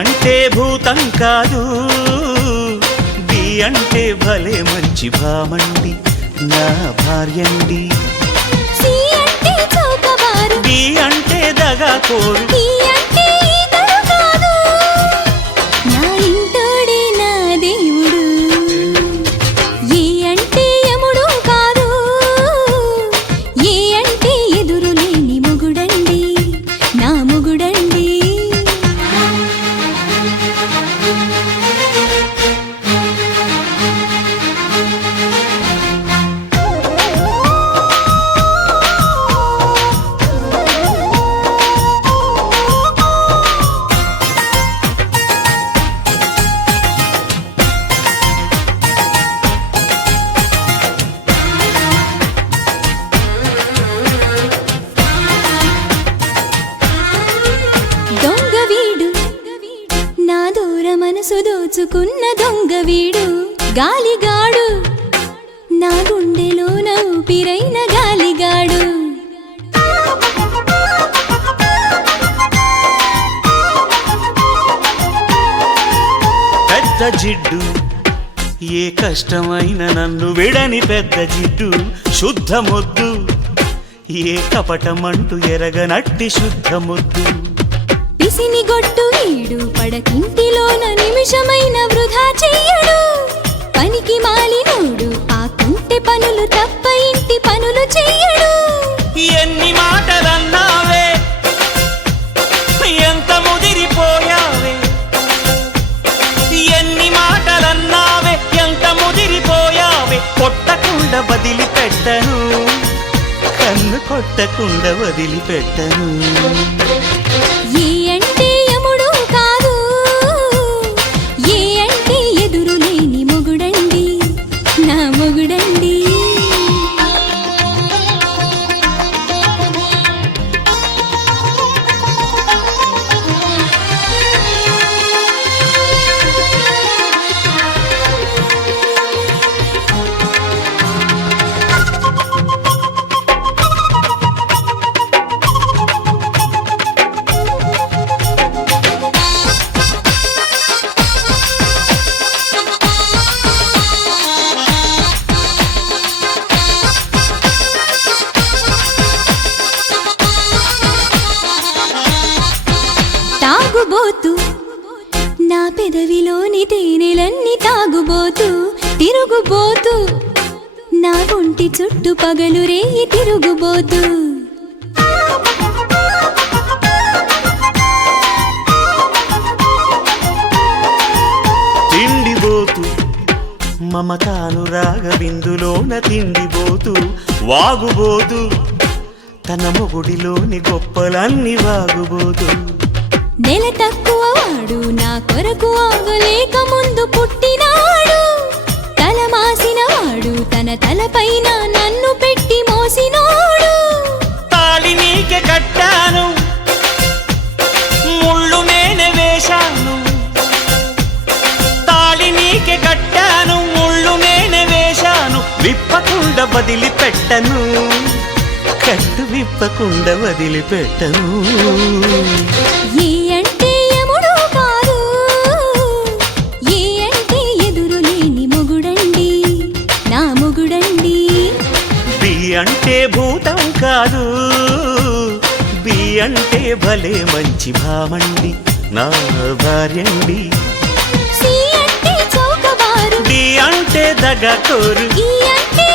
అంటే భూతం కాదు బి అంటే భలే మంచి భామండి నా భార్యండి సి అంటే చౌకబారు డి అంటే దగాకోరు ఈ అంటే ఇతరు కాదు నా ఇంటోడే నా దేవుడు ఈ అంటే యముడు కాదు ఈ అంటే ఎదురులేని మొగుడండి నా మొగుడండి మనసు దోచుకున్న దొంగ వీడు గాలిగాడు నా గుండెలో ఊపిరైన గాలిగాడు పెద్ద జిడ్డు ఏ కష్టమైన నన్ను విడని పెద్ద జిడ్డు శుద్ధ మొద్దు ఏ కపటమంటూ ఎరగనట్టి శుద్ధ మొద్దు పిసిని గొట్టు వీడు పడకింటిలోన నిమిషమైన వృధా చెయ్యడు పనికి మాలినోడు ఆ కుంటె పనులు తప్ప ఇంటి పనులు చెయ్యడు ఎన్ని మాటలన్నావే ఎంత ముదిరిపోయావే ఎన్ని మాటలన్నావే ఎంత ముదిరిపోయావే కొట్టకుండా వదిలిపెట్టను కన్ను కొట్టకుండా వదిలిపెట్టను ఏ అంటే యముడు కాదు ఏ అంటే ఎదురులేని మొగుడండి నా మొగుడండి తాగుబోతు నా పెదవిలోని తేనెలన్నీ తాగుబోతు తిరుగుబోతు నా ఒంటి చుట్టూ పగలు రేయి తిరుగుబోతు తిండిబోతు మమతాను రాగ బిందులోన తిండిబోతు వాగుబోతు తన మొగుడిలోని గొప్పలన్నీ వాగుబోతు నెల తక్కువ వాడు నా కొరకు ఆగలేక ముందు పుట్టినాడు తల మాసిన వాడు తన తలపైన నన్ను పెట్టి మోసినోడు తాళి నీకే కట్టాను ముళ్ళు నేనే వేశాను తాళి నీకే కట్టాను ముళ్ళు నేనే వేశాను విప్పకుండా వదిలిపెట్టను కట్టు విప్పకుండా వదిలిపెట్టను ఏ అంటే యముడు కాదు ఏ అంటే ఎదురులేని మొగుడండి నా మొగుడండి బి అంటే భూతం కాదు బి అంటే భలే మంచి భామండి నా భార్యండి సి అంటే చౌకబారు డి అంటే దగాకోరు ఈ అంటే